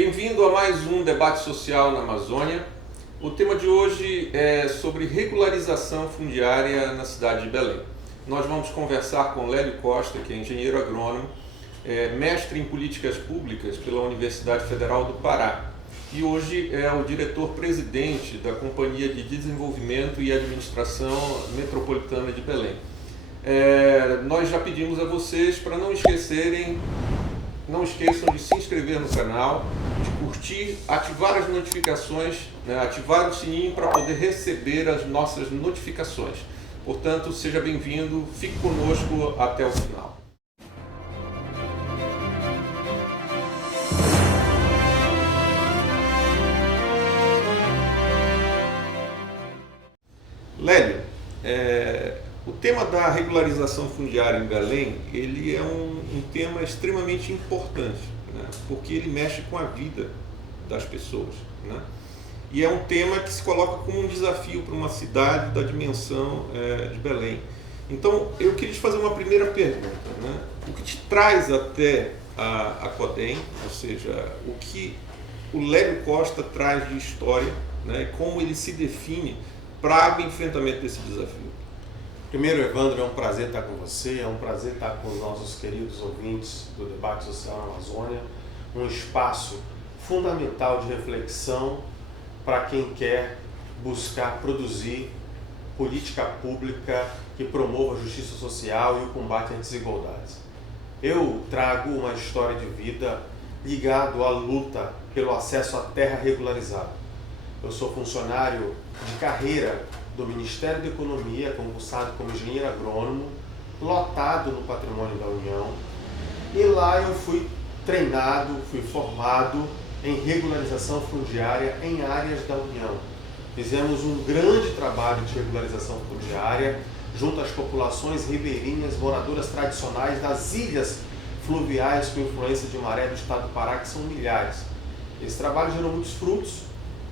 Bem-vindo a mais um debate social na Amazônia. O tema de hoje é sobre regularização fundiária na cidade de Belém. Nós vamos conversar com Lélio Costa, que é engenheiro agrônomo, mestre em políticas públicas pela Universidade Federal do Pará e hoje é o diretor-presidente da Companhia de Desenvolvimento e Administração Metropolitana de Belém. Nós já pedimos a vocês para não esqueçam de se inscrever no canal, de curtir, ativar as notificações, ativar o sininho para poder receber as nossas notificações. Portanto, seja bem-vindo, fique conosco até o final. Lélio, o tema da regularização fundiária em Belém, ele é um tema extremamente importante, porque ele mexe com a vida das pessoas, E é um tema que se coloca como um desafio para uma cidade da dimensão de Belém. Então, eu queria te fazer uma primeira pergunta, O que te traz até a CODEM, ou seja, o que o Lélio Costa traz de história, como ele se define para o enfrentamento desse desafio? Primeiro, Evandro, é um prazer estar com você, é um prazer estar com os nossos queridos ouvintes do Debate Social na Amazônia, um espaço fundamental de reflexão para quem quer buscar produzir política pública que promova a justiça social e o combate às desigualdades. Eu trago uma história de vida ligado à luta pelo acesso à terra regularizada. Eu sou funcionário de carreira do Ministério da Economia, concursado como engenheiro agrônomo, lotado no Patrimônio da União, e lá eu fui treinado, fui formado em regularização fundiária em áreas da União. Fizemos um grande trabalho de regularização fundiária junto às populações ribeirinhas, moradoras tradicionais das ilhas fluviais com influência de maré do estado do Pará, que são milhares. Esse trabalho gerou muitos frutos.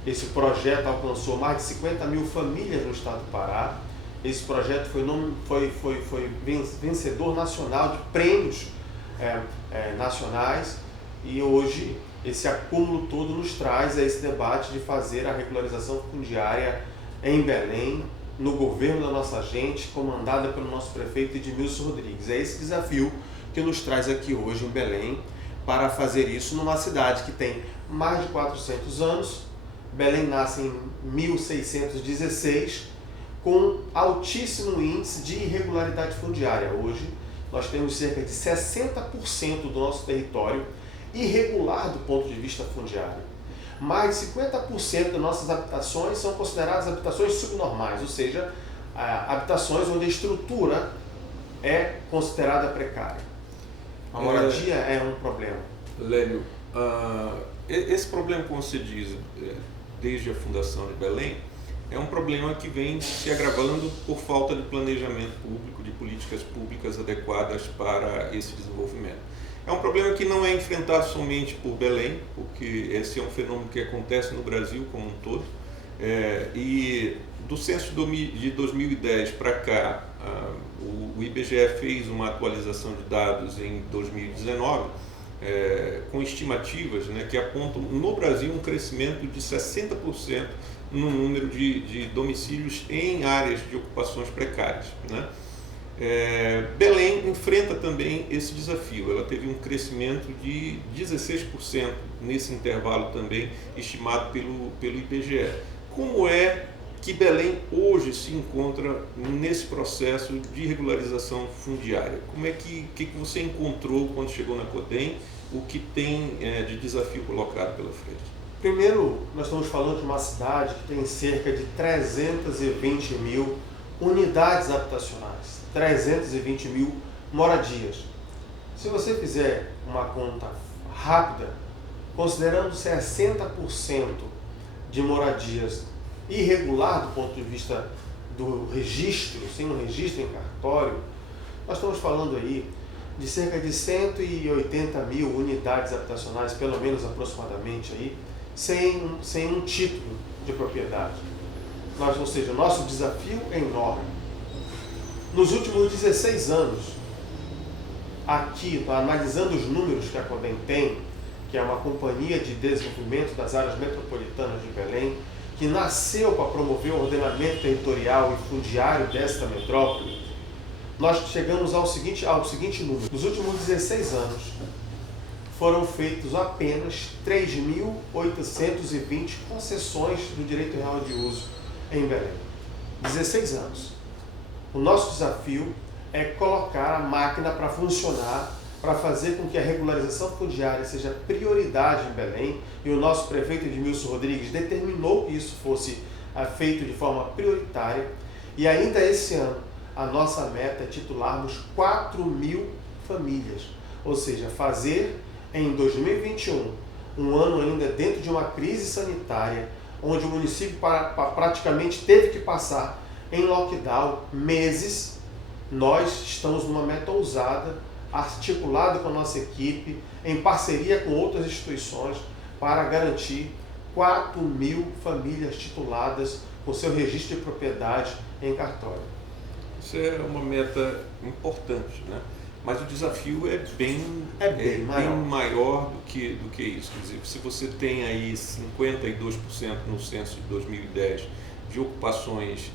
Esse projeto alcançou mais de 50 mil famílias no estado do Pará. Esse projeto foi vencedor nacional de prêmios nacionais e hoje esse acúmulo todo nos traz a esse debate de fazer a regularização fundiária em Belém, no governo da nossa gente, comandada pelo nosso prefeito Edmilson Rodrigues. É esse desafio que nos traz aqui hoje em Belém para fazer isso numa cidade que tem mais de 400 anos. Belém nasce em 1616, com altíssimo índice de irregularidade fundiária. Hoje, nós temos cerca de 60% do nosso território irregular do ponto de vista fundiário. Mais de 50% das nossas habitações são consideradas habitações subnormais, ou seja, habitações onde a estrutura é considerada precária. A moradia é um problema. Lélio, esse problema, como você diz, desde a fundação de Belém, é um problema que vem se agravando por falta de planejamento público, de políticas públicas adequadas para esse desenvolvimento. É um problema que não é enfrentado somente por Belém, porque esse é um fenômeno que acontece no Brasil como um todo, e do censo de 2010 para cá, o IBGE fez uma atualização de dados em 2019, com estimativas que apontam no Brasil um crescimento de 60% no número de domicílios em áreas de ocupações precárias. Belém enfrenta também esse desafio. Ela teve um crescimento de 16% nesse intervalo também estimado pelo IBGE. Como é que Belém hoje se encontra nesse processo de regularização fundiária? Como é que você encontrou quando chegou na CODEM? O que tem de desafio colocado pela frente? Primeiro, nós estamos falando de uma cidade que tem cerca de 320 mil unidades habitacionais, 320 mil moradias. Se você fizer uma conta rápida, considerando 60% de moradias irregular do ponto de vista do registro, sem um registro em cartório, nós estamos falando aí de cerca de 180 mil unidades habitacionais, pelo menos aproximadamente, aí, sem um título de propriedade. Ou seja, o nosso desafio é enorme. Nos últimos 16 anos, aqui, analisando os números que a CODEM tem, que é uma companhia de desenvolvimento das áreas metropolitanas de Belém, que nasceu para promover o ordenamento territorial e fundiário desta metrópole, nós chegamos ao seguinte número. Nos últimos 16 anos, foram feitos apenas 3.820 concessões do direito real de uso em Belém. 16 anos. O nosso desafio é colocar a máquina para funcionar, para fazer com que a regularização fundiária seja prioridade em Belém, e o nosso prefeito Edmilson Rodrigues determinou que isso fosse feito de forma prioritária, e ainda esse ano a nossa meta é titularmos 4.000 famílias, ou seja, fazer em 2021, um ano ainda dentro de uma crise sanitária, onde o município praticamente teve que passar em lockdown meses, nós estamos numa meta ousada, articulada com a nossa equipe, em parceria com outras instituições, para garantir 4.000 famílias tituladas com seu registro de propriedade em cartório. Isso é uma meta importante, né? Mas o desafio é bem maior do que isso. Quer dizer, se você tem aí 52% no censo de 2010 de ocupações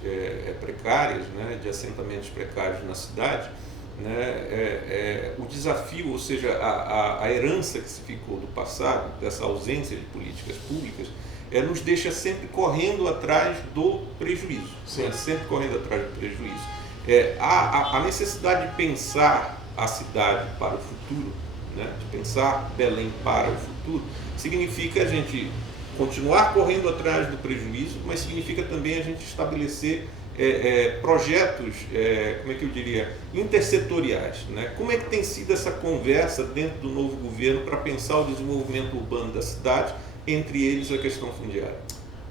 precárias, né, de assentamentos precários na cidade, né, o desafio, ou seja, a herança que se ficou do passado, dessa ausência de políticas públicas, nos deixa sempre correndo atrás do prejuízo, né, sempre correndo atrás do prejuízo. A necessidade de pensar a cidade para o futuro, né, de pensar Belém para o futuro, significa a gente continuar correndo atrás do prejuízo, mas significa também a gente estabelecer projetos, como é que eu diria, intersetoriais, né? Como é que tem sido essa conversa dentro do novo governo para pensar o desenvolvimento urbano da cidade, entre eles a questão fundiária?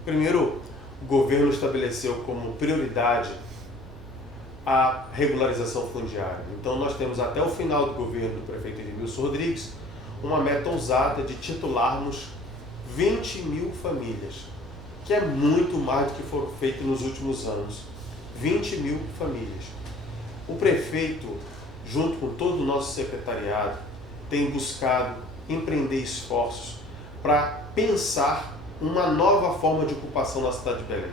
Primeiro, o governo estabeleceu como prioridade a regularização fundiária. Então nós temos até o final do governo do prefeito Edmilson Rodrigues uma meta ousada de titularmos 20.000 famílias, que é muito mais do que foi feito nos últimos anos. 20.000 famílias. O prefeito, junto com todo o nosso secretariado, tem buscado empreender esforços para pensar uma nova forma de ocupação na cidade de Belém,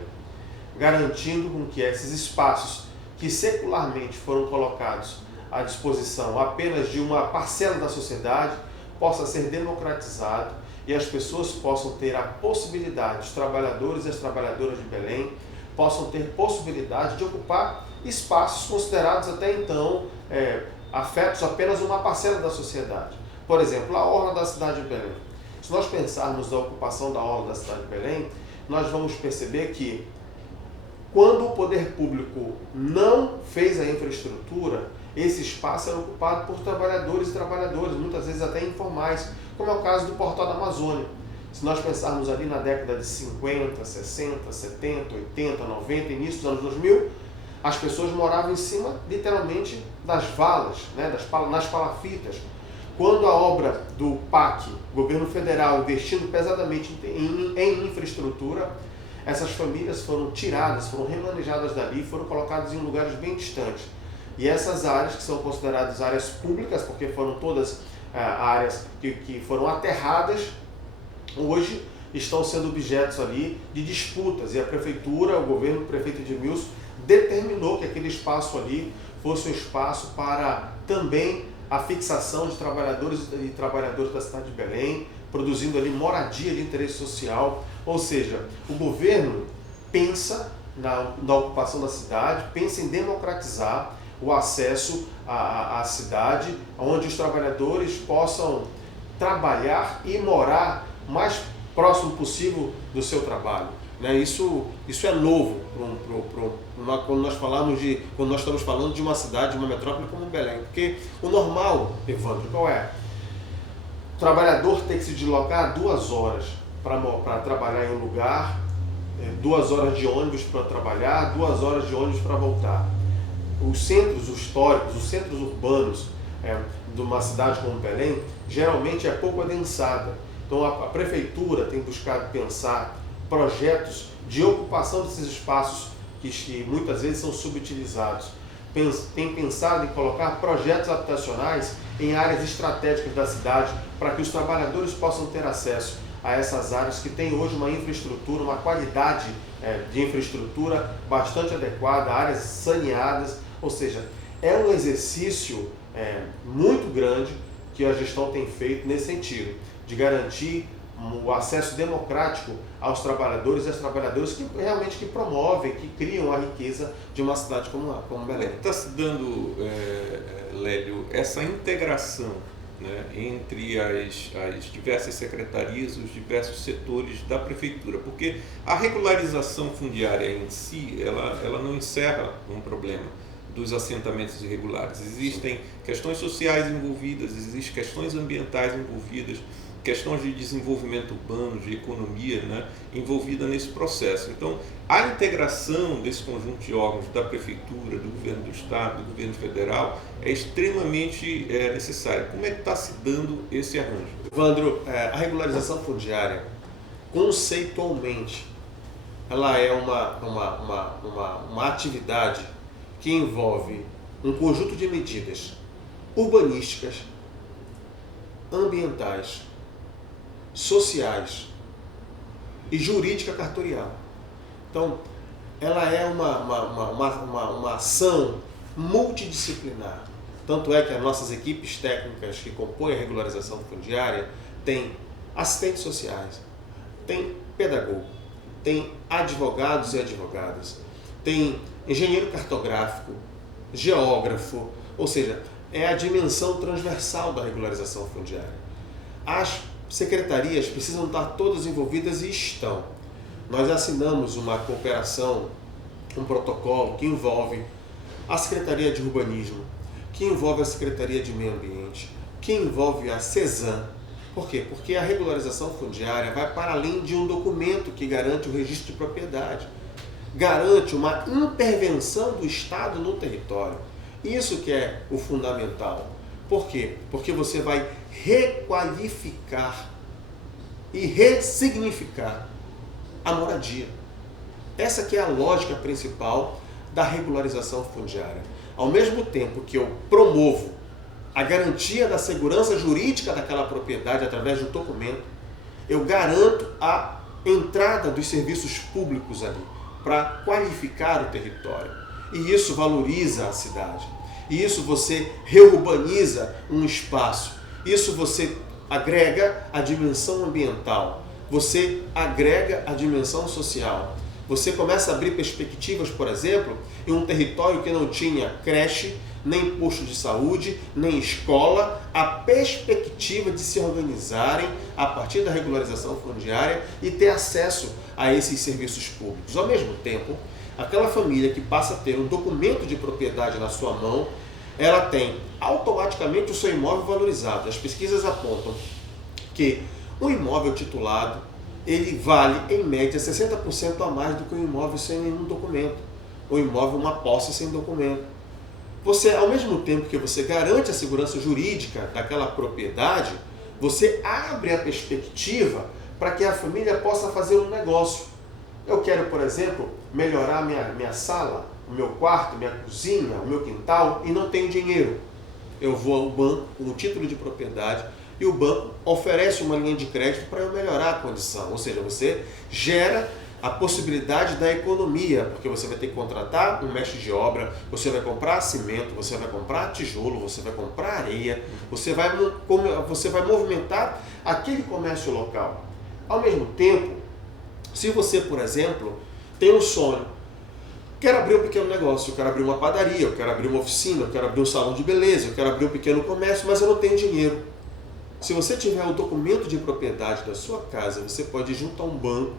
garantindo com que esses espaços que secularmente foram colocados à disposição apenas de uma parcela da sociedade possa ser democratizado e as pessoas possam ter a possibilidade, os trabalhadores e as trabalhadoras de Belém possam ter possibilidade de ocupar espaços considerados até então afetos apenas uma parcela da sociedade. Por exemplo, a orla da cidade de Belém. Se nós pensarmos na ocupação da orla da cidade de Belém, nós vamos perceber que quando o poder público não fez a infraestrutura, esse espaço era ocupado por trabalhadores e trabalhadoras, muitas vezes até informais, como é o caso do Portal da Amazônia. Se nós pensarmos ali na década de 50, 60, 70, 80, 90, início dos anos 2000, as pessoas moravam em cima, literalmente, das valas, né, nas palafitas. Quando a obra do PAC, governo federal, investindo pesadamente em infraestrutura, essas famílias foram tiradas, foram remanejadas dali, foram colocadas em lugares bem distantes. E essas áreas, que são consideradas áreas públicas, porque foram todas áreas que foram aterradas, hoje estão sendo objetos ali de disputas. E a prefeitura, o governo do prefeito Edmilson, determinou que aquele espaço ali fosse um espaço para também a fixação de trabalhadores e trabalhadoras da cidade de Belém, produzindo ali moradia de interesse social. Ou seja, o governo pensa na ocupação da cidade, pensa em democratizar o acesso à cidade, onde os trabalhadores possam trabalhar e morar o mais próximo possível do seu trabalho. Isso é novo quando nós estamos falando de uma cidade, de uma metrópole como Belém. Porque o normal, Evandro, qual é? O trabalhador tem que se deslocar 2 horas para trabalhar em um lugar, 2 horas de ônibus para trabalhar, 2 horas de ônibus para voltar. Os centros históricos, os centros urbanos de uma cidade como Belém, geralmente é pouco adensada. Então a prefeitura tem buscado pensar projetos de ocupação desses espaços que muitas vezes são subutilizados, tem pensado em colocar projetos habitacionais em áreas estratégicas da cidade para que os trabalhadores possam ter acesso a essas áreas que têm hoje uma infraestrutura, uma qualidade de infraestrutura bastante adequada, áreas saneadas, ou seja, é um exercício muito grande que a gestão tem feito nesse sentido, de garantir o acesso democrático aos trabalhadores e às trabalhadoras que realmente promovem, que criam a riqueza de uma cidade como Belém. Está se dando, Lélio, essa integração, né, entre as diversas secretarias, os diversos setores da prefeitura, porque a regularização fundiária em si, ela não encerra um problema dos assentamentos irregulares. Existem questões sociais envolvidas, existem questões ambientais envolvidas, questões de desenvolvimento urbano, de economia, né, envolvida nesse processo. Então, a integração desse conjunto de órgãos da Prefeitura, do Governo do Estado, do Governo Federal, é extremamente necessária. Como é que está se dando esse arranjo? Evandro, a regularização fundiária, conceitualmente, ela é uma atividade que envolve um conjunto de medidas urbanísticas, ambientais, sociais e jurídica cartorial. Então, ela é uma ação multidisciplinar. Tanto é que as nossas equipes técnicas que compõem a regularização fundiária têm assistentes sociais, tem pedagogo, tem advogados e advogadas, tem engenheiro cartográfico, geógrafo, ou seja, é a dimensão transversal da regularização fundiária. As secretarias precisam estar todas envolvidas e estão. Nós assinamos uma cooperação, um protocolo que envolve a Secretaria de Urbanismo, que envolve a Secretaria de Meio Ambiente, que envolve a CESAM. Por quê? Porque a regularização fundiária vai para além de um documento que garante o registro de propriedade, garante uma intervenção do Estado no território. Isso que é o fundamental. Por quê? Porque você vai requalificar e ressignificar a moradia. Essa que é a lógica principal da regularização fundiária. Ao mesmo tempo que eu promovo a garantia da segurança jurídica daquela propriedade através de um documento, eu garanto a entrada dos serviços públicos ali para qualificar o território. E isso valoriza a cidade. E isso você reurbaniza um espaço. Isso você agrega a dimensão ambiental. Você agrega a dimensão social. Você começa a abrir perspectivas, por exemplo, em um território que não tinha creche, nem posto de saúde, nem escola, a perspectiva de se organizarem a partir da regularização fundiária e ter acesso a esses serviços públicos. Ao mesmo tempo, aquela família que passa a ter um documento de propriedade na sua mão, ela tem automaticamente o seu imóvel valorizado. As pesquisas apontam que um imóvel titulado, ele vale em média 60% a mais do que um imóvel sem nenhum documento. Um imóvel, uma posse sem documento. Você, ao mesmo tempo que você garante a segurança jurídica daquela propriedade, você abre a perspectiva para que a família possa fazer um negócio. Eu quero, por exemplo, melhorar minha sala, o meu quarto, minha cozinha, o meu quintal e não tenho dinheiro. Eu vou ao banco com um título de propriedade e o banco oferece uma linha de crédito para eu melhorar a condição. Ou seja, você gera a possibilidade da economia, porque você vai ter que contratar um mestre de obra, você vai comprar cimento, você vai comprar tijolo, você vai comprar areia, você vai movimentar aquele comércio local. Ao mesmo tempo, se você, por exemplo, tem um sonho, quero abrir um pequeno negócio, eu quero abrir uma padaria, eu quero abrir uma oficina, eu quero abrir um salão de beleza, eu quero abrir um pequeno comércio, mas eu não tenho dinheiro. Se você tiver o documento de propriedade da sua casa, você pode ir junto a um banco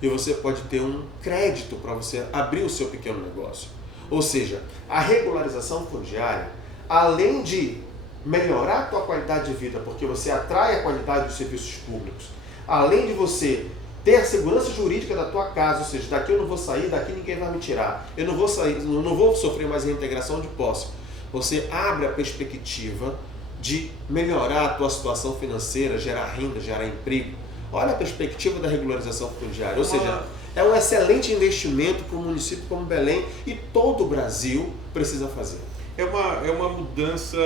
e você pode ter um crédito para você abrir o seu pequeno negócio. Ou seja, a regularização fundiária, além de melhorar a tua qualidade de vida, porque você atrai a qualidade dos serviços públicos, além de você ter a segurança jurídica da tua casa, ou seja, daqui eu não vou sair, daqui ninguém vai me tirar, eu não vou sair, não vou sofrer mais reintegração de posse. Você abre a perspectiva de melhorar a tua situação financeira, gerar renda, gerar emprego. Olha a perspectiva da regularização fundiária, ou seja, É um excelente investimento para um município como Belém e todo o Brasil precisa fazer. É uma mudança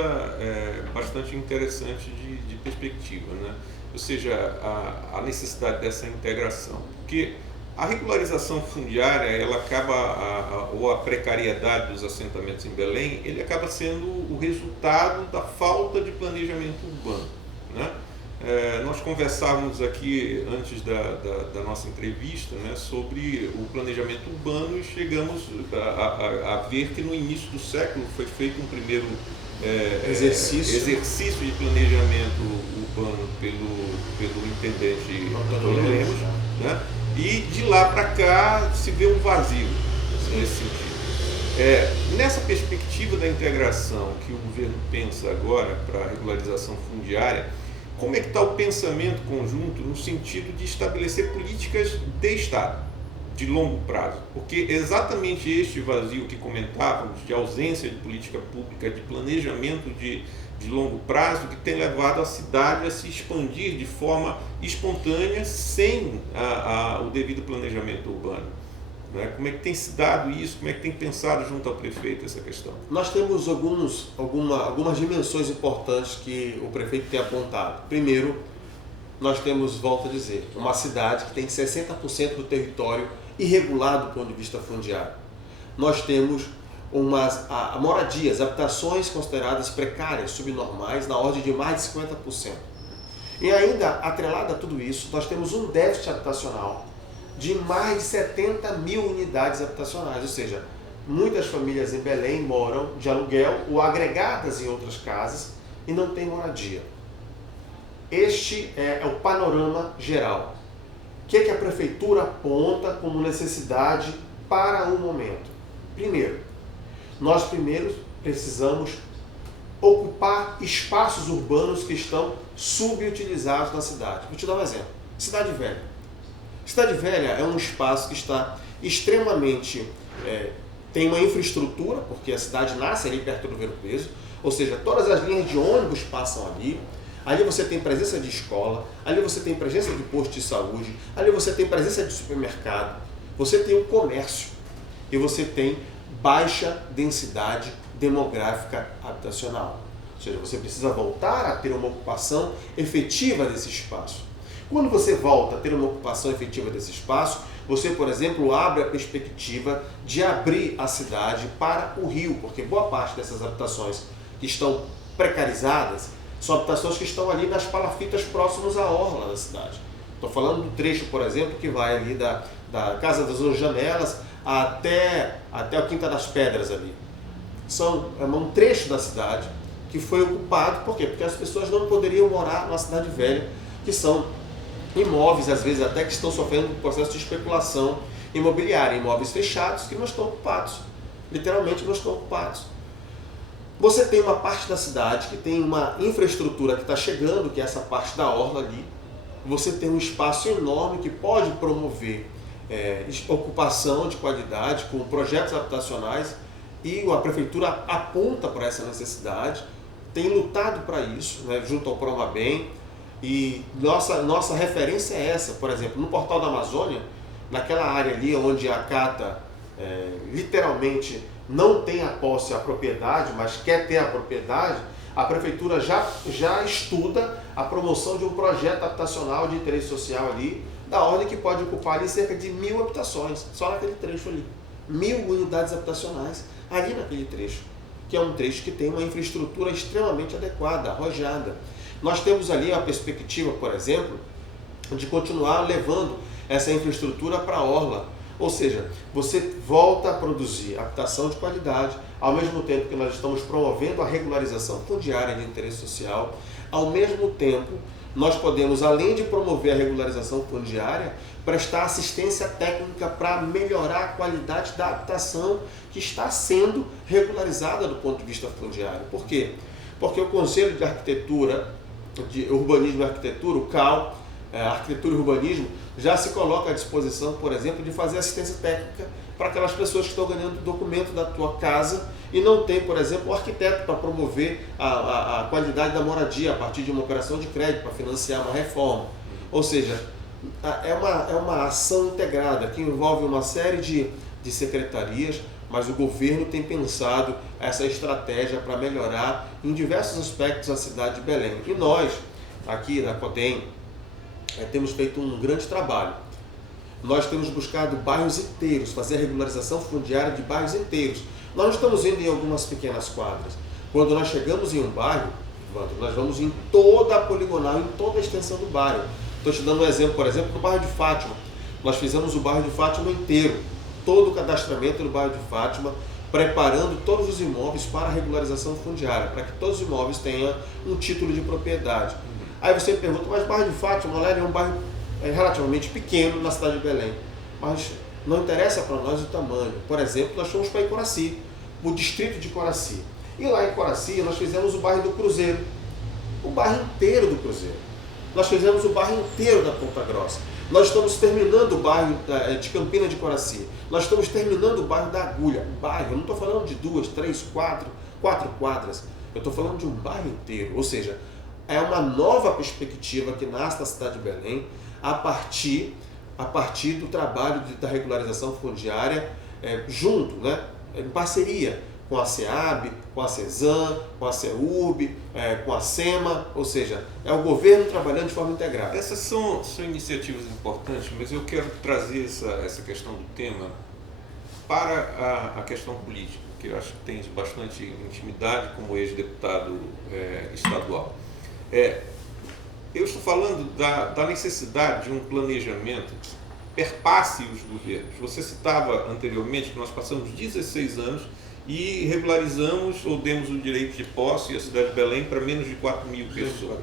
bastante interessante de perspectiva, né? Ou seja, a necessidade dessa integração. Porque a regularização fundiária, ela acaba, ou a precariedade dos assentamentos em Belém, ele acaba sendo o resultado da falta de planejamento urbano, né? Nós conversávamos aqui antes da nossa entrevista, né, sobre o planejamento urbano e chegamos a ver que no início do século foi feito um primeiro exercício de planejamento urbano pelo intendente Antônio Lemos, né, e de lá para cá se vê um vazio nesse sentido. Nessa perspectiva da integração que o governo pensa agora para a regularização fundiária, como é que está o pensamento conjunto no sentido de estabelecer políticas de Estado, de longo prazo? Porque exatamente este vazio que comentávamos, de ausência de política pública, de planejamento de longo prazo, que tem levado a cidade a se expandir de forma espontânea, sem o devido planejamento urbano. Como é que tem se dado isso? Como é que tem pensado junto ao prefeito essa questão? Nós temos algumas dimensões importantes que o prefeito tem apontado. Primeiro, nós temos, volto a dizer, uma cidade que tem 60% do território irregulado do ponto de vista fundiário. Nós temos moradias, habitações consideradas precárias, subnormais, na ordem de mais de 50%. E ainda, atrelado a tudo isso, nós temos um déficit habitacional de mais de 70 mil unidades habitacionais, ou seja, muitas famílias em Belém moram de aluguel ou agregadas em outras casas e não têm moradia. Este é o panorama geral. O que a prefeitura aponta como necessidade para o momento? Primeiro, nós precisamos ocupar espaços urbanos que estão subutilizados na cidade. Vou te dar um exemplo. Cidade Velha. Cidade Velha é um espaço que está extremamente... tem uma infraestrutura, porque a cidade nasce ali perto do Ver o Peso, ou seja, todas as linhas de ônibus passam ali. Ali você tem presença de escola, ali você tem presença de posto de saúde, ali você tem presença de supermercado, você tem o comércio e você tem baixa densidade demográfica habitacional. Ou seja, você precisa voltar a ter uma ocupação efetiva desse espaço. Quando você volta a ter uma ocupação efetiva desse espaço, você, por exemplo, abre a perspectiva de abrir a cidade para o rio, porque boa parte dessas habitações que estão precarizadas são habitações que estão ali nas palafitas próximas à orla da cidade. Estou falando do trecho, por exemplo, que vai ali da Casa das 11 Janelas até o Quinta das Pedras ali. É um trecho da cidade que foi ocupado, por quê? Porque as pessoas não poderiam morar numa cidade velha, que são imóveis, às vezes até que estão sofrendo um processo de especulação imobiliária, imóveis fechados que não estão ocupados, literalmente não estão ocupados. Você tem uma parte da cidade que tem uma infraestrutura que está chegando, que é essa parte da orla ali. Você tem um espaço enorme que pode promover ocupação de qualidade com projetos habitacionais e a prefeitura aponta para essa necessidade, tem lutado para isso, né, junto ao Promabem. E nossa referência é essa. Por exemplo, no Portal da Amazônia, naquela área ali onde a Cata literalmente não tem a posse, a propriedade, mas quer ter a propriedade, a prefeitura já estuda a promoção de um projeto habitacional de interesse social ali, da ordem que pode ocupar ali cerca de 1.000 habitações, só naquele trecho ali. 1.000 unidades habitacionais ali naquele trecho, que é um trecho que tem uma infraestrutura extremamente adequada, arrojada. Nós temos ali a perspectiva, por exemplo, de continuar levando essa infraestrutura para a orla. Ou seja, você volta a produzir habitação de qualidade, ao mesmo tempo que nós estamos promovendo a regularização fundiária de interesse social, ao mesmo tempo nós podemos, além de promover a regularização fundiária, prestar assistência técnica para melhorar a qualidade da habitação que está sendo regularizada do ponto de vista fundiário. Por quê? Porque o Conselho de Arquitetura, de Urbanismo e Arquitetura, o CAL, Arquitetura e Urbanismo, já se coloca à disposição, por exemplo, de fazer assistência técnica para aquelas pessoas que estão ganhando o documento da tua casa e não tem, por exemplo, o arquiteto para promover a qualidade da moradia a partir de uma operação de crédito para financiar uma reforma. Ou seja, É uma ação integrada que envolve uma série de secretarias, mas o governo tem pensado essa estratégia para melhorar em diversos aspectos a cidade de Belém. E nós, aqui na CODEM, temos feito um grande trabalho. Nós temos buscado bairros inteiros, fazer a regularização fundiária de bairros inteiros. Nós não estamos indo em algumas pequenas quadras. Quando nós chegamos em um bairro, nós vamos em toda a poligonal, em toda a extensão do bairro. Estou te dando um exemplo, por exemplo, do bairro de Fátima. Nós fizemos o bairro de Fátima inteiro, todo o cadastramento do bairro de Fátima, preparando todos os imóveis para a regularização fundiária, para que todos os imóveis tenham um título de propriedade. Aí você me pergunta, mas o bairro de Fátima, é um bairro relativamente pequeno na cidade de Belém, mas não interessa para nós o tamanho. Por exemplo, nós fomos para Icoraci, o distrito de Icoraci. E lá em Icoraci nós fizemos o bairro do Cruzeiro, o bairro inteiro do Cruzeiro. Nós fizemos o bairro inteiro da Ponta Grossa. Nós estamos terminando o bairro de Campina de Coraci. Nós estamos terminando o bairro da Agulha. O bairro, eu não estou falando de 2, 3, 4 quadras. Eu estou falando de um bairro inteiro. Ou seja, é uma nova perspectiva que nasce na cidade de Belém a partir do trabalho da regularização fundiária junto, né, em parceria com a SEAB, com a CESAM, com a CEURB, com a SEMA, ou seja, é o governo trabalhando de forma integrada. Essas são iniciativas importantes, mas eu quero trazer essa questão do tema para a questão política, que eu acho que tem bastante intimidade como ex-deputado estadual. Eu estou falando da necessidade de um planejamento que perpasse os governos. Você citava anteriormente que nós passamos 16 anos e regularizamos ou demos o direito de posse à cidade de Belém para menos de 4 mil pessoas.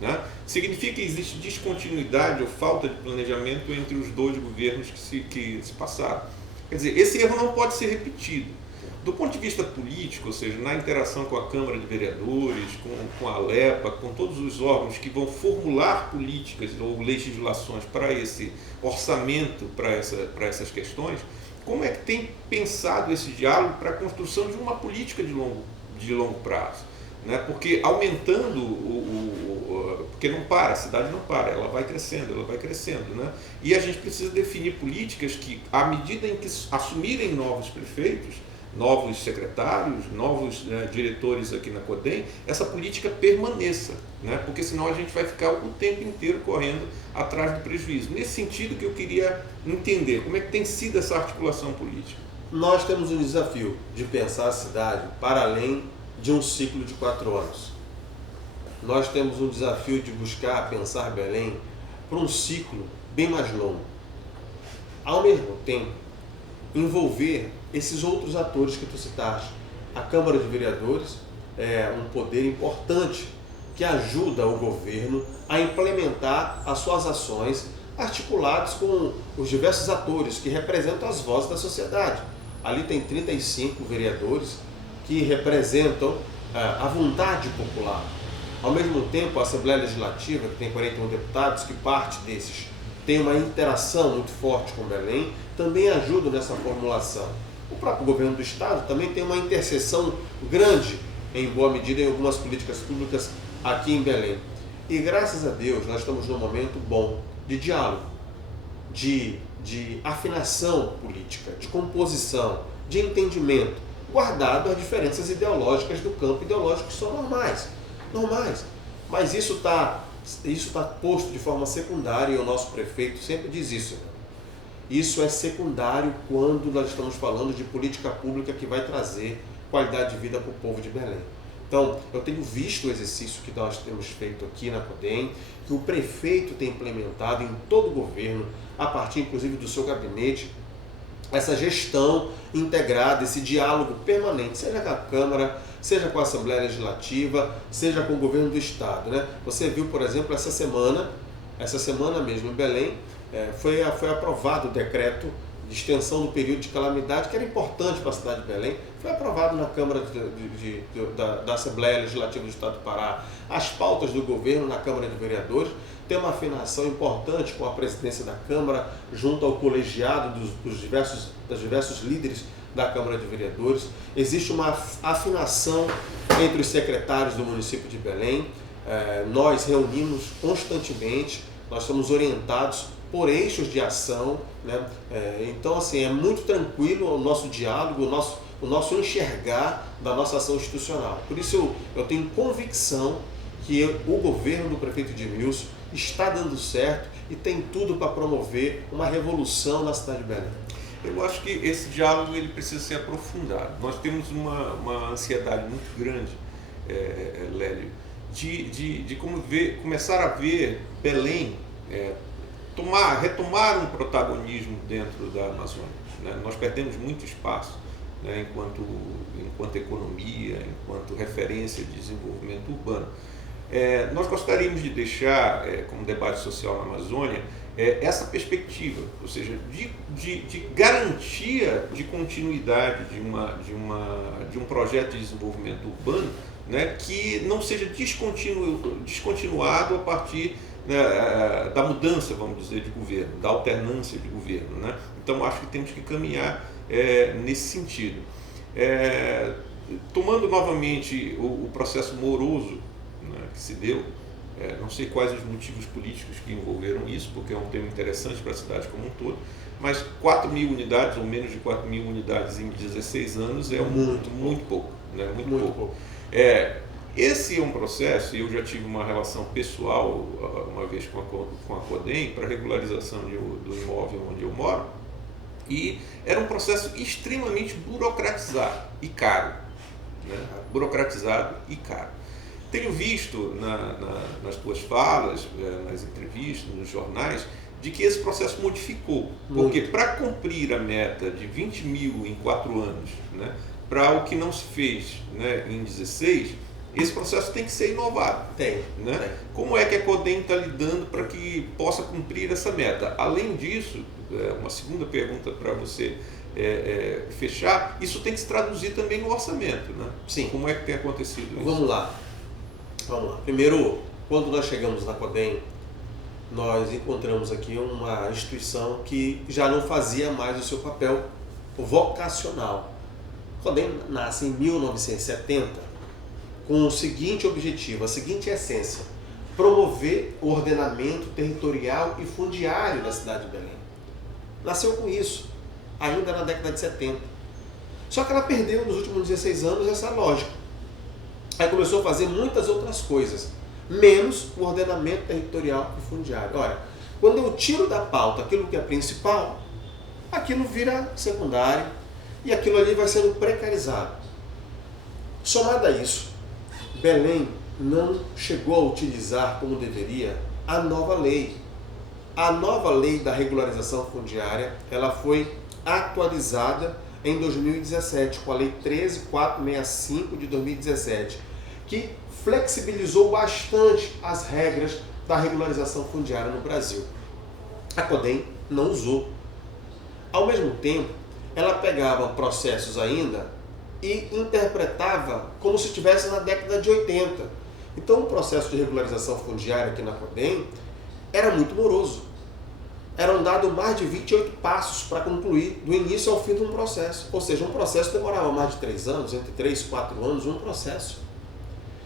Né? Significa que existe descontinuidade ou falta de planejamento entre os dois governos que se passaram. Quer dizer, esse erro não pode ser repetido. Do ponto de vista político, ou seja, na interação com a Câmara de Vereadores, com a ALEPA, com todos os órgãos que vão formular políticas ou legislações para esse orçamento, para essas questões, como é que tem pensado esse diálogo para a construção de uma política de longo prazo? Né? Porque aumentando, porque não para, a cidade não para, ela vai crescendo, né? E a gente precisa definir políticas que, à medida em que assumirem novos prefeitos, novos secretários, novos diretores aqui na CODEM, essa política permaneça, né? Porque senão a gente vai ficar o tempo inteiro correndo atrás do prejuízo. Nesse sentido que eu queria entender, como é que tem sido essa articulação política? Nós temos um desafio de pensar a cidade para além de um ciclo de 4 anos. Nós temos um desafio de buscar pensar Belém para um ciclo bem mais longo. Ao mesmo tempo, envolver esses outros atores que tu citaste. A Câmara de Vereadores é um poder importante que ajuda o governo a implementar as suas ações articuladas com os diversos atores que representam as vozes da sociedade. Ali tem 35 vereadores que representam a vontade popular. Ao mesmo tempo, a Assembleia Legislativa, que tem 41 deputados, que parte desses tem uma interação muito forte com Belém, também ajuda nessa formulação. O próprio governo do Estado também tem uma interseção grande, em boa medida, em algumas políticas públicas aqui em Belém. E graças a Deus, nós estamos num momento bom de diálogo, de afinação política, de composição, de entendimento, guardado as diferenças ideológicas do campo ideológico, que são normais. Mas isso está posto de forma secundária, e o nosso prefeito sempre diz isso. Isso é secundário quando nós estamos falando de política pública que vai trazer qualidade de vida para o povo de Belém. Então, eu tenho visto o exercício que nós temos feito aqui na CODEM, que o prefeito tem implementado em todo o governo, a partir inclusive do seu gabinete, essa gestão integrada, esse diálogo permanente, seja com a Câmara, seja com a Assembleia Legislativa, seja com o governo do Estado. Né? Você viu, por exemplo, essa semana mesmo em Belém, foi aprovado o decreto de extensão do período de calamidade, que era importante para a cidade de Belém, foi aprovado na Câmara da Assembleia Legislativa do Estado do Pará. As pautas do governo na Câmara de Vereadores tem uma afinação importante com a presidência da Câmara, junto ao colegiado dos diversos líderes da Câmara de Vereadores. Existe uma afinação entre os secretários do município de Belém. Nós reunimos constantemente, nós somos orientados por eixos de ação, né? Então, assim, é muito tranquilo o nosso diálogo, o nosso enxergar da nossa ação institucional. Por isso eu tenho convicção que o governo do prefeito Edmilson está dando certo e tem tudo para promover uma revolução na cidade de Belém. Eu acho que esse diálogo ele precisa ser aprofundado. Nós temos uma ansiedade muito grande, Lélio, de começar a ver Belém retomar um protagonismo dentro da Amazônia, né? Nós perdemos muito espaço, né, enquanto economia, enquanto referência de desenvolvimento urbano. Nós gostaríamos de deixar, como debate social na Amazônia, essa perspectiva, ou seja, de garantia de continuidade de um projeto de desenvolvimento urbano, né, que não seja descontinuado a partir, né, da mudança, vamos dizer, de governo, da alternância de governo, né? Então acho que temos que caminhar nesse sentido. Tomando novamente o processo moroso, né, que se deu, não sei quais os motivos políticos que envolveram isso, porque é um tema interessante para a cidade como um todo, mas 4.000 unidades, ou menos de 4.000 unidades em 16 anos é muito pouco. Né? Muito pouco. Esse é um processo, e eu já tive uma relação pessoal uma vez com a CODEM para regularização do imóvel onde eu moro, e era um processo extremamente burocratizado e caro. Né? Burocratizado e caro. Tenho visto nas tuas falas, nas entrevistas, nos jornais, de que esse processo modificou. Porque para cumprir a meta de 20.000 em 4 anos, né, para o que não se fez, né, em 16, esse processo tem que ser inovado. Tem. Como é que a CODEM está lidando para que possa cumprir essa meta? Além disso, uma segunda pergunta para você fechar, isso tem que se traduzir também no orçamento, né? Sim. Como é que tem acontecido isso? Vamos lá. Primeiro, quando nós chegamos na CODEM, nós encontramos aqui uma instituição que já não fazia mais o seu papel vocacional. A CODEM nasce em 1970 com o seguinte objetivo, a seguinte essência: promover o ordenamento territorial e fundiário da cidade de Belém. Nasceu com isso, ainda na década de 70. Só que ela perdeu nos últimos 16 anos essa lógica. Aí começou a fazer muitas outras coisas, menos o ordenamento territorial e fundiário. Olha, quando eu tiro da pauta aquilo que é principal, aquilo vira secundário e aquilo ali vai sendo precarizado. Somado a isso, Belém não chegou a utilizar como deveria a nova lei. A nova lei da regularização fundiária, ela foi atualizada em 2017, com a Lei 13.465 de 2017, que flexibilizou bastante as regras da regularização fundiária no Brasil. A CODEM não usou. Ao mesmo tempo, ela pegava processos ainda e interpretava como se estivesse na década de 80. Então, o processo de regularização fundiária aqui na CODEM era muito moroso. Eram dados mais de 28 passos para concluir do início ao fim de um processo. Ou seja, um processo demorava mais de 3 anos, entre 3 e 4 anos, um processo.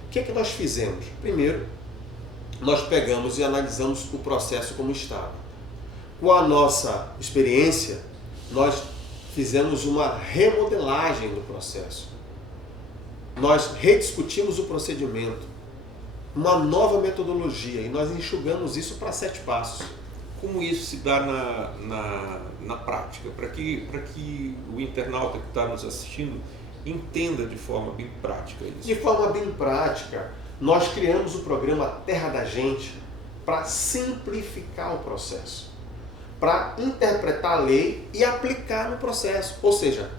O que é que nós fizemos? Primeiro, nós pegamos e analisamos o processo como estava. Com a nossa experiência, nós fizemos uma remodelagem do processo. Nós rediscutimos o procedimento, uma nova metodologia, e nós enxugamos isso para 7 passos. Como isso se dá na prática, para que o internauta que está nos assistindo entenda de forma bem prática isso? De forma bem prática, nós criamos o programa Terra da Gente para simplificar o processo, para interpretar a lei e aplicar no processo. Ou seja,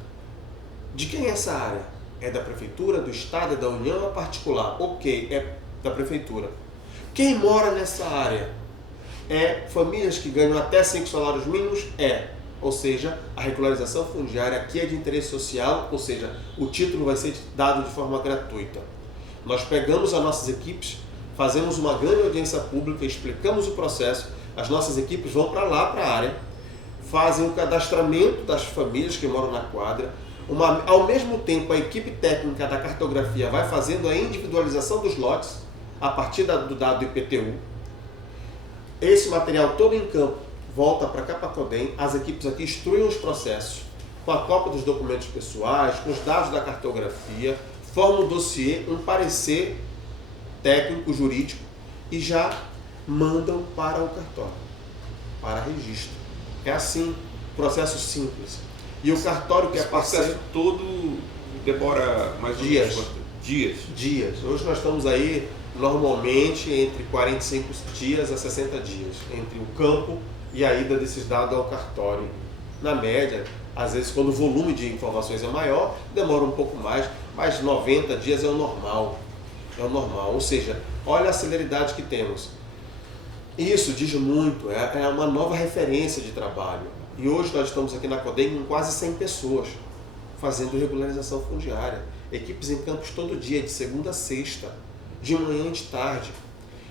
de quem é essa área? É da Prefeitura, do Estado, é da União, é particular? Ok, é da Prefeitura. Quem mora nessa área? É famílias que ganham até 5 salários mínimos? Ou seja, a regularização fundiária aqui é de interesse social, ou seja, o título vai ser dado de forma gratuita. Nós pegamos as nossas equipes, fazemos uma grande audiência pública, explicamos o processo, as nossas equipes vão para lá, para a área, fazem o cadastramento das famílias que moram na quadra, ao mesmo tempo a equipe técnica da cartografia vai fazendo a individualização dos lotes a partir do dado IPTU. Esse material todo em campo volta para cá para a CODEM, as equipes aqui instruem os processos com a cópia dos documentos pessoais, com os dados da cartografia, formam um dossiê, um parecer técnico, jurídico e já mandam para o cartório, para registro. É assim, processo simples. E o cartório que é parceiro... Esse processo todo demora mais ou menos dias. Hoje nós estamos aí normalmente entre 45 dias a 60 dias, entre o campo e a ida desses dados ao cartório. Na média, às vezes quando o volume de informações é maior, demora um pouco mais, mas 90 dias é o normal. É o normal, ou seja, olha a celeridade que temos. Isso diz muito, é uma nova referência de trabalho. E hoje nós estamos aqui na CODEM com quase 100 pessoas fazendo regularização fundiária. Equipes em campos todo dia, de segunda a sexta, de manhã e de tarde.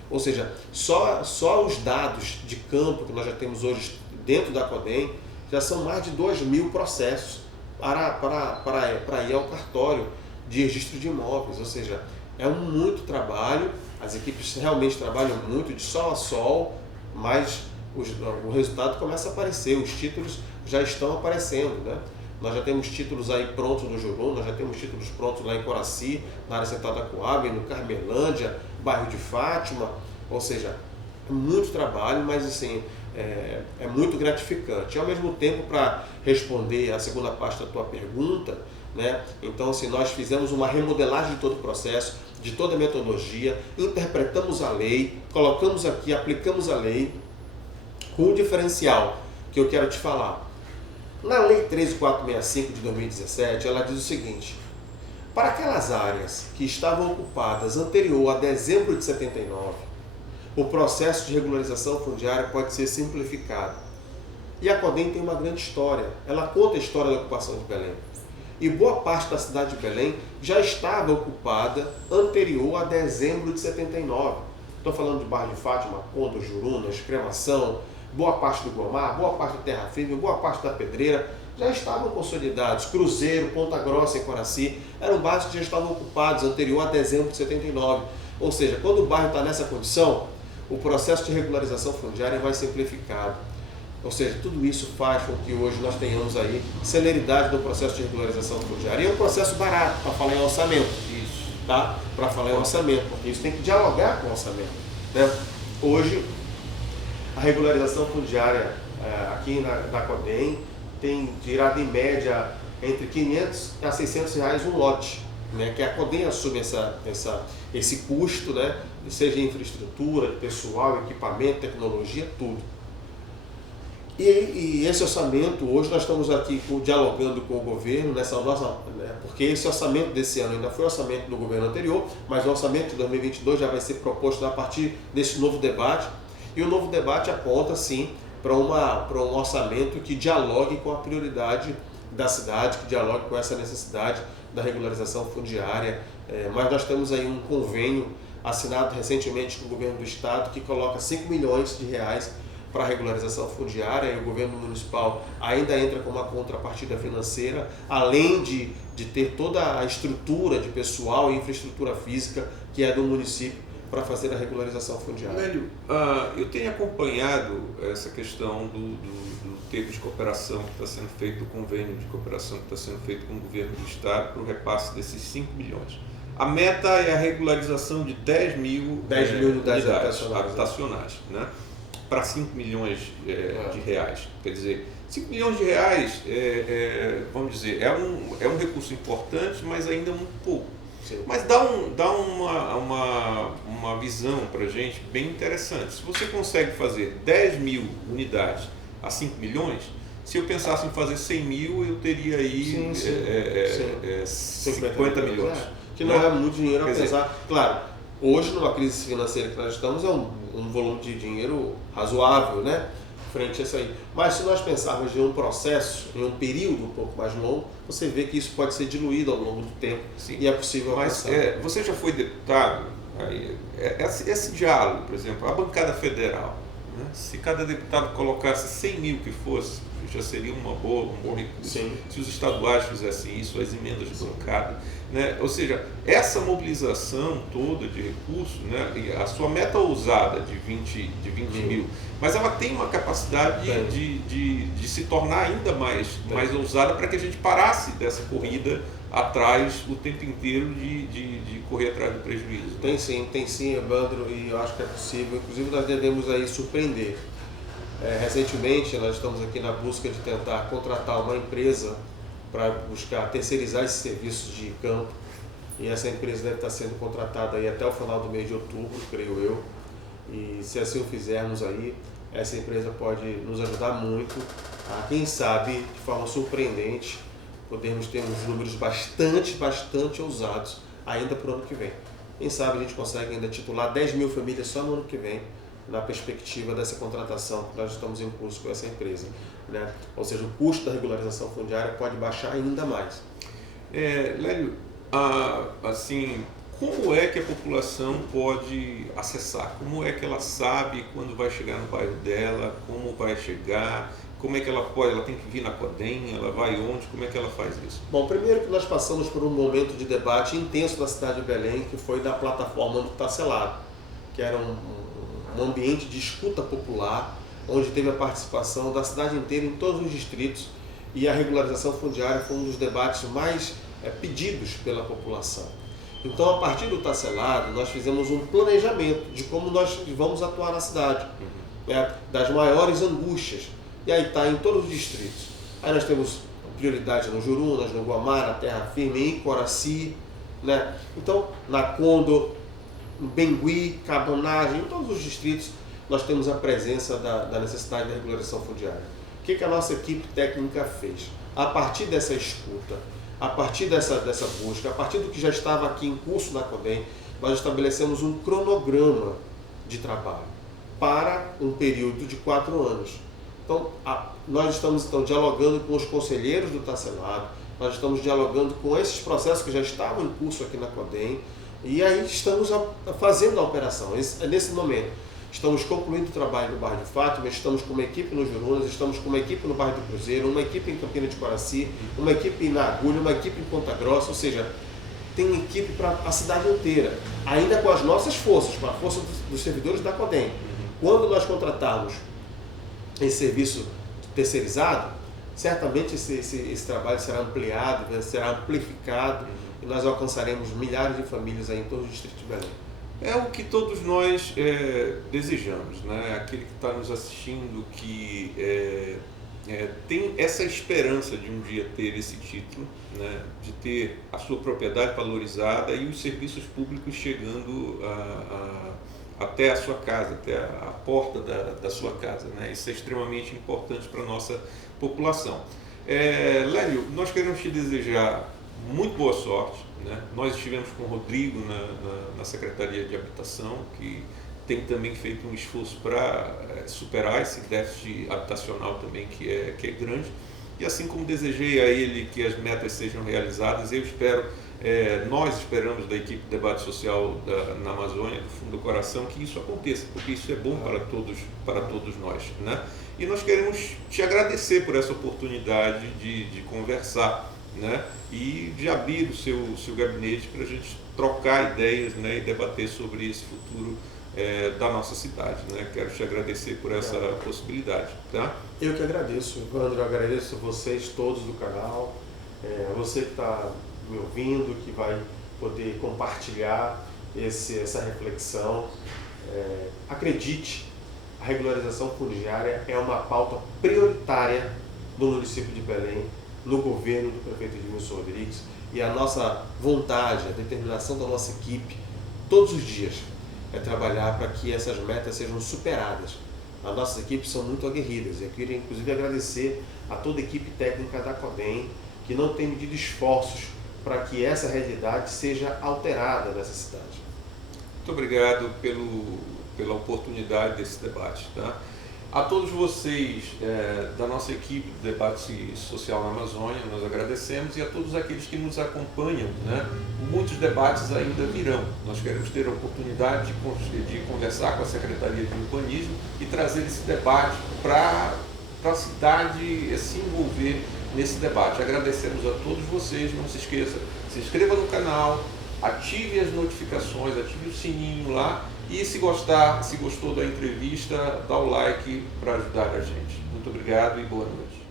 Ou seja, só os dados de campo que nós já temos hoje dentro da CODEM já são mais de 2.000 processos para ir ao cartório de registro de imóveis. Ou seja, é muito trabalho, as equipes realmente trabalham muito de sol a sol, mas o resultado começa a aparecer, os títulos já estão aparecendo, né? Nós já temos títulos aí prontos no Jurum, nós já temos títulos prontos lá em Coraci, na área central da Coab, no Carmelândia, bairro de Fátima, ou seja, é muito trabalho, mas assim, é muito gratificante. E ao mesmo tempo, para responder a segunda parte da tua pergunta, né? Então, assim, nós fizemos uma remodelagem de todo o processo, de toda a metodologia, interpretamos a lei, colocamos aqui, aplicamos a lei, com um diferencial que eu quero te falar. Na Lei 13465 de 2017, ela diz o seguinte: para aquelas áreas que estavam ocupadas anterior a dezembro de 79, o processo de regularização fundiária pode ser simplificado. E a CODEM tem uma grande história. Ela conta a história da ocupação de Belém. E boa parte da cidade de Belém já estava ocupada anterior a dezembro de 79. Estou falando de bairro de Fátima, Conto, Jurunas, Cremação, boa parte do Gomar, boa parte da Terra Firme, boa parte da Pedreira, já estavam consolidados. Cruzeiro, Ponta Grossa e Coraci eram bairros que já estavam ocupados anterior a dezembro de 79. Ou seja, quando o bairro está nessa condição, o processo de regularização fundiária vai simplificado. Ou seja, tudo isso faz com que hoje nós tenhamos aí celeridade no processo de regularização fundiária. E é um processo barato, para falar em orçamento. Isso, tá? Para falar em orçamento, porque isso tem que dialogar com o orçamento, né? Hoje, a regularização fundiária aqui na CODEM tem girado em média entre 500 a 600 reais um lote, né? Que a CODEM assume esse custo, né? Seja infraestrutura, pessoal, equipamento, tecnologia, tudo. E esse orçamento, hoje nós estamos aqui dialogando com o governo, nessa nossa, né? Porque esse orçamento desse ano ainda foi orçamento do governo anterior, mas o orçamento de 2022 já vai ser proposto a partir desse novo debate. E o novo debate aponta, sim, para um orçamento que dialogue com a prioridade da cidade, que dialogue com essa necessidade da regularização fundiária. Mas nós temos aí um convênio assinado recentemente com o governo do estado que coloca 5 milhões de reais para a regularização fundiária, e o governo municipal ainda entra com uma contrapartida financeira, além de ter toda a estrutura de pessoal e infraestrutura física que é do município para fazer a regularização fundiária. Hélio, eu tenho acompanhado essa questão do termo de cooperação que está sendo feito, do convênio de cooperação que está sendo feito com o governo do estado para o repasse desses 5 milhões. A meta é a regularização de 10 mil unidades habitacionais, né? Para 5 milhões de reais. Quer dizer, 5 milhões de reais, vamos dizer, é um recurso importante, mas ainda muito pouco. Sim. Mas dá uma visão para a gente bem interessante. Se você consegue fazer 10 mil unidades a 5 milhões, se eu pensasse em fazer 100 mil, eu teria aí 50 milhões. Que não é muito dinheiro, apesar... Claro, hoje, numa crise financeira que nós estamos, é um volume de dinheiro razoável, né? Frente a isso aí. Mas se nós pensarmos em um processo, em um período um pouco mais longo, você vê que isso pode ser diluído ao longo do tempo. Sim. E é possível avançar. Mas você já foi deputado, esse diálogo, por exemplo, a bancada federal, né? Se cada deputado colocasse 100 mil que fosse, já seria um bom recurso. Sim. Se os estaduais fizessem isso, as emendas de bancada, né? Ou seja, essa mobilização toda de recursos, né? E a sua meta ousada de 20 mil, mas ela tem uma capacidade de se tornar ainda mais ousada para que a gente parasse dessa corrida atrás o tempo inteiro de correr atrás do prejuízo. Tem sim, Evandro, e eu acho que é possível. Inclusive nós devemos aí surpreender. Recentemente nós estamos aqui na busca de tentar contratar uma empresa para buscar terceirizar esses serviços de campo, e essa empresa deve estar sendo contratada aí até o final do mês de outubro, creio eu, e se assim o fizermos aí, essa empresa pode nos ajudar muito a, quem sabe, de forma surpreendente, podermos ter uns números bastante ousados ainda para o ano que vem. Quem sabe a gente consegue ainda titular 10 mil famílias só no ano que vem, na perspectiva dessa contratação que nós estamos em curso com essa empresa, né? Ou seja, o custo da regularização fundiária pode baixar ainda mais. Lélio, assim, como é que a população pode acessar? Como é que ela sabe quando vai chegar no bairro dela, como vai chegar, como é que ela pode, ela tem que vir na CODEM, ela vai onde, como é que ela faz isso? Bom, primeiro que nós passamos por um momento de debate intenso na cidade de Belém, que foi da plataforma do Tacelado, que era um ambiente de escuta popular, onde teve a participação da cidade inteira em todos os distritos, e a regularização fundiária foi um dos debates mais pedidos pela população. Então, a partir do Tacelado, nós fizemos um planejamento de como nós vamos atuar na cidade, das maiores angústias, e aí está em todos os distritos. Aí nós temos prioridade no Jurunas, no Guamá, Terra Firme, em Coraci, né? Então, na Condor, no Bengui, Cabanagem, em todos os distritos, nós temos a presença da necessidade da regularização fundiária. O que a nossa equipe técnica fez? A partir dessa escuta, a partir dessa busca, a partir do que já estava aqui em curso na CODEM, nós estabelecemos um cronograma de trabalho para um período de 4 anos. Então, nós estamos dialogando com os conselheiros do Tacelado, nós estamos dialogando com esses processos que já estavam em curso aqui na CODEM, e aí estamos fazendo a operação. Nesse momento, estamos concluindo o trabalho no bairro de Fátima, estamos com uma equipe no Jurunas, estamos com uma equipe no bairro do Cruzeiro, uma equipe em Campina de Coraci, uma equipe na Agulha, uma equipe em Ponta Grossa, ou seja, tem equipe para a cidade inteira, ainda com as nossas forças, com a força dos servidores da CODEM. Quando nós contratarmos esse serviço terceirizado, certamente esse trabalho será ampliado, será amplificado, e nós alcançaremos milhares de famílias aí em todo o distrito de Belém. É o que todos nós desejamos, né? Aquele que está nos assistindo, que tem essa esperança de um dia ter esse título, né? De ter a sua propriedade valorizada e os serviços públicos chegando até a sua casa, até a porta da sua casa, né? Isso é extremamente importante para a nossa população. Lélio, nós queremos te desejar muito boa sorte, né? Nós estivemos com o Rodrigo na Secretaria de Habitação, que tem também feito um esforço para superar esse déficit habitacional também, que é grande. E assim como desejei a ele que as metas sejam realizadas, eu espero, nós esperamos da equipe de debate social na Amazônia, do fundo do coração, que isso aconteça, porque isso é bom para todos nós, né? E nós queremos te agradecer por essa oportunidade de conversar, né? E de abrir o seu gabinete para a gente trocar ideias, né? E debater sobre esse futuro da nossa cidade, né? Quero te agradecer por essa possibilidade, tá? Eu que agradeço, Evandro, eu agradeço a vocês todos do canal, a você que está me ouvindo, que vai poder compartilhar essa reflexão. Acredite, a regularização fundiária é uma pauta prioritária do município de Belém, no governo do prefeito Edmilson Rodrigues, e a nossa vontade, a determinação da nossa equipe, todos os dias, é trabalhar para que essas metas sejam superadas. As nossas equipes são muito aguerridas, e eu queria inclusive agradecer a toda a equipe técnica da CODEM, que não tem medido esforços para que essa realidade seja alterada nessa cidade. Muito obrigado pela oportunidade desse debate, tá? A todos vocês da nossa equipe do Debate Social na Amazônia, nós agradecemos, e a todos aqueles que nos acompanham, né? Muitos debates ainda virão. Nós queremos ter a oportunidade de conversar com a Secretaria de Urbanismo e trazer esse debate para a cidade se envolver nesse debate. Agradecemos a todos vocês, não se esqueça, se inscreva no canal, ative as notificações, ative o sininho lá. E se gostou da entrevista, dá o like para ajudar a gente. Muito obrigado e boa noite.